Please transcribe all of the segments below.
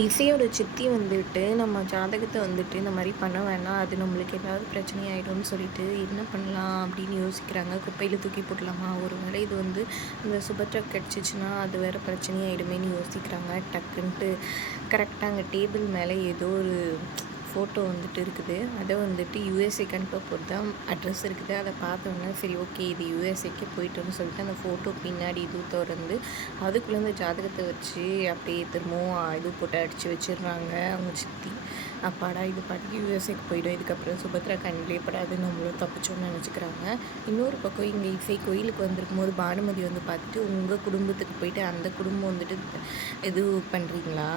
இசையோட சித்தி வந்துட்டு நம்ம ஜாதகத்த வந்துட்டு இந்த மாரி பண்ண வேணாம். அது நம்மளுக்கு ஏதாவது பிரச்சனை ஆயிடும்னு சொல்லிட்டு, என்ன பண்ணலாம் அப்படின்னு யோசிக்கிறாங்க. குப்பையில தூக்கி போடலாமா? ஒரு வேளை இது வந்து அந்த சுபத்ராக்கு கிடைச்சிச்சுன்னா, அது வேற பிரச்சனையாயிடுமேன்னு யோசிக்கிறாங்க. டக்குன்ட்டு கரெக்ட்டா அங்க டேபிள் மேல ஏதோ ஒரு ஃபோட்டோ வந்துட்டு இருக்குது. அத வந்துட்டு யுஎஸ்ஏக்கு அனுப்ப போறது தான் அட்ரஸ் இருக்குது. அத பார்த்தோன்னே சரி ஓகே இது யுஎஸ்ஏக்கே போயிட்டோம்னு சொல்லிட்டு அந்த ஃபோட்டோ பின்னாடி இதுவும் தொறந்து, அதுக்குள்ள அந்த ஜாதகத்த வச்சு அப்படியே திரும்பவும் இது போட்டு அடிச்சு வச்சுடுறாங்க அவங்க சித்தி. அப்பாடா இது பாட்டுக்கு யுஎஸ்ஏக்கு போயிடும். இதுக்கப்புறம் சுபத்ரா கண்ணிலே படாது நம்மளும் தப்பிச்சோம்னு நெனச்சுக்கிறாங்க. இன்னொரு பக்கம் இங்க இசை கோயிலுக்கு வந்திருக்கும்போது பானுமதி வந்து பார்த்துட்டு, "உங்க குடும்பத்துக்கு போயிட்டு அந்த குடும்பம் வந்துட்டு இது பண்ணுறீங்களா?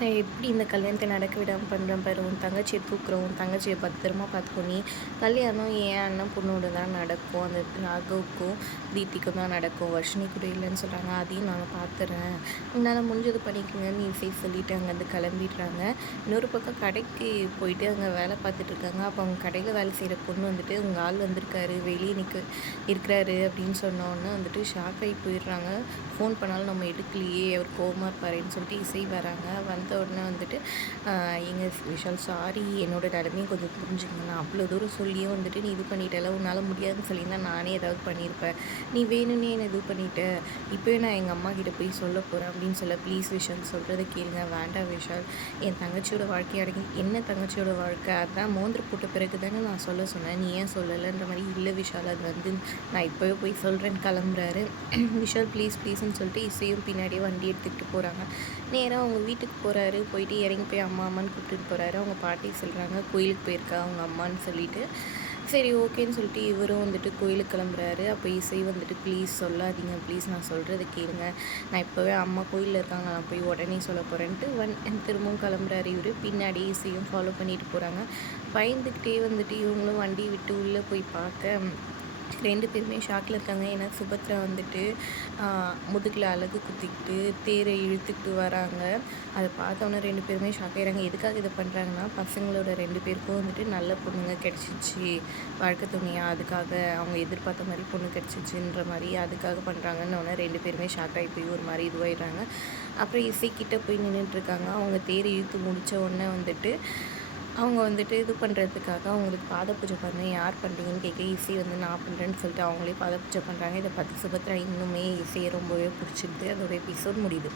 நான் எப்படி இந்த கல்யாணத்த நடக்க விடாம பண்ணுறேன் பாரு, உன் தங்கச்சிய தூக்குறேன், உன் தங்கச்சிய பத்திரமா பார்த்துக்கோ நீ. கல்யாணம் என் அண்ணன் பொண்ணோட தான் நடக்கும். அந்த ராகவுக்கும் தீப்திக்கும் தான் நடக்கும். வர்ஷினி கூட இல்லைன்னு சொல்கிறாங்க. அதையும் நாங்கள் பார்த்துறேன். உன்னால் முடிஞ்சது பண்ணிக்கோங்கன்னு இசை சொல்லிட்டு அங்கேருந்து கிளம்பிடுறாங்க. இன்னொரு பக்கம் கடைக்கு போயிட்டு அங்கே வேலை பார்த்துட்டு இருக்காங்க. அப்போ அவங்க கடையில் வேலை செய்கிற பொண்ணு வந்துட்டு, உங்கள் ஆள் வந்திருக்காரு, வெளியே இருக்கிறாரு அப்படின்னு சொன்னோன்னே வந்துட்டு ஷாக் ஆகி போயிடுறாங்க. ஃபோன் பண்ணாலும் நம்ம எடுக்கலையே, அவர் கோவமாக இருப்பாருன்னு சொல்லிட்டு இசை வராங்க. வந்த உடனே வந்துட்டு "ஏங்க விஷால் சாரி, என்னோட நிலைமையை கொஞ்சம் புரிஞ்சுக்கங்க. நான் அவ்வளோ தூரம் சொல்லியும் வந்துட்டு நீ இது பண்ணிட்டல, உன்னால் முடியாதுன்னு சொல்லியிருந்தா நானே ஏதாவது பண்ணியிருப்பேன். நீ வேணும்னே என்ன இது பண்ணிட்ட. இப்போவே நான் எங்கள் அம்மா கிட்ட போய் சொல்ல போகிறேன் அப்படின்னு சொல்ல, ப்ளீஸ் விஷால் சொல்கிறத கேளுங்க. வேண்டாம் விஷால், என் தங்கச்சியோட வாழ்க்கையை அடங்கி என்ன தங்கச்சியோட வாழ்க்கை அதான் மோந்திர போட்ட பிறகு தானே நான் சொல்ல சொன்னேன். நீ ஏன் சொல்லலைன்ற மாதிரி இல்லை விஷால், அது வந்து நான் இப்போவே போய் சொல்கிறேன்னு கிளம்புறாரு. விஷால் ப்ளீஸ் ப்ளீஸ்ன்னு சொல்லிட்டு இசையும் பின்னாடியே வண்டி எடுத்துக்கிட்டு போகிறாங்க. நேராக அவங்க வீட்டுக்கு போகிறாரு. போயிட்டு இறங்கி போய் அம்மா அம்மான்னு கூப்பிட்டுட்டு போகிறாரு. அவங்க பாட்டி சொல்கிறாங்க கோயிலுக்கு போயிருக்கா அவங்க அம்மான்னு சொல்லிட்டு. சரி ஓகேன்னு சொல்லிட்டு இவரும் வந்துட்டு கோயிலுக்கு கிளம்புறாரு. அப்போ இசை வந்துட்டு ப்ளீஸ் சொல்லாதீங்க, ப்ளீஸ் நான் சொல்கிறத கேளுங்க. நான் இப்போவே அம்மா கோயிலில் இருக்காங்க, நான் போய் உடனே சொல்ல போகிறேன்ட்டு திரும்பவும் கிளம்புறாரு இவர். பின்னாடி இசையும் ஃபாலோ பண்ணிட்டு போகிறாங்க. பயந்துக்கிட்டே வந்துட்டு இவங்களும் வண்டி விட்டு உள்ளே போய் பார்க்க 2 பேருமே ஷாக்கில் இருக்காங்க. ஏன்னா சுபத்ரா வந்துட்டு முதுகில் அலகு குத்திக்கிட்டு தேரை இழுத்துக்கிட்டு வராங்க. அதை பார்த்தோன்னே 2 பேருமே ஷாக் ஆயிடுறாங்க. எதுக்காக இதை பண்ணுறாங்கன்னா, பசங்களோட 2 பேருக்கும் வந்துட்டு நல்ல பொண்ணுங்க கிடச்சிச்சு வாழ்க்கை துணையா, அதுக்காக அவங்க எதிர்பார்த்த மாதிரி பொண்ணு கிடச்சிச்சுன்ற மாதிரி அதுக்காக பண்ணுறாங்கன்னொன்னே 2 பேருமே ஷாக் ஆகி போய் ஒரு மாதிரி இதுவாயிடுறாங்க. அப்புறம் இசைக்கிட்ட போய் நின்றுட்டுருக்காங்க. அவங்க தேர் இழுத்து முடித்த உடனே வந்துட்டு அவங்க வந்துட்டு இது பண்ணுறதுக்காக அவங்களுக்கு பாத பூஜை பண்ண யார் பண்ணுறீங்கன்னு கேட்க, இசை வந்து நான் பண்ணுறேன்னு சொல்லிட்டு அவங்களே பாத பூஜை பண்ணுறாங்க. இதை பார்த்து சுபத்ரா இன்னுமே இசையை ரொம்பவே பிடிச்சிருது. அதோட எபிசோட் முடியுது.